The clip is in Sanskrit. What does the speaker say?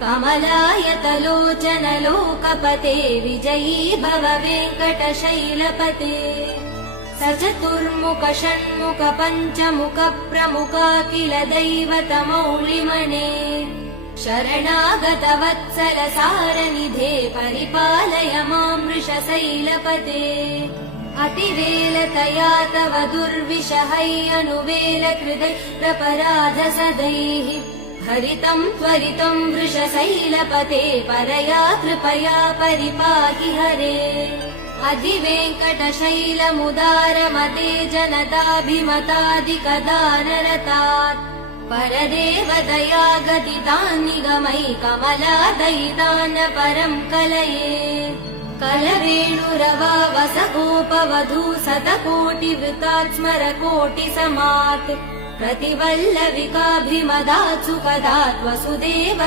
कमलायतलोचन लोकपते विजयी भव वेङ्कटशैलपते स चतुर्मुख षण्मुख पञ्चमुख प्रमुखाखिल दैवतमौलिमने शरणागत वत्सल सारनिधे परिपालय मां वृषशैलपते अतिवेलतया तव दुर्विषहै अनुवेल कृतैरपराध सदैः हरितं त्वरितं वृषशैलपते परया कृपया परिपाहि हरे अधिवेङ्कटशैलमुदारमते जनताभिमतादिकदानरतात् परदेवदया गदितान् निगमै कमलादयितान् परं कलये कलवेणुरवा वसगोपवधू शतकोटिवृतात् स्मरकोटिसमात् प्रतिवल्लविकाभिमदात् सुखदात् वसुदेव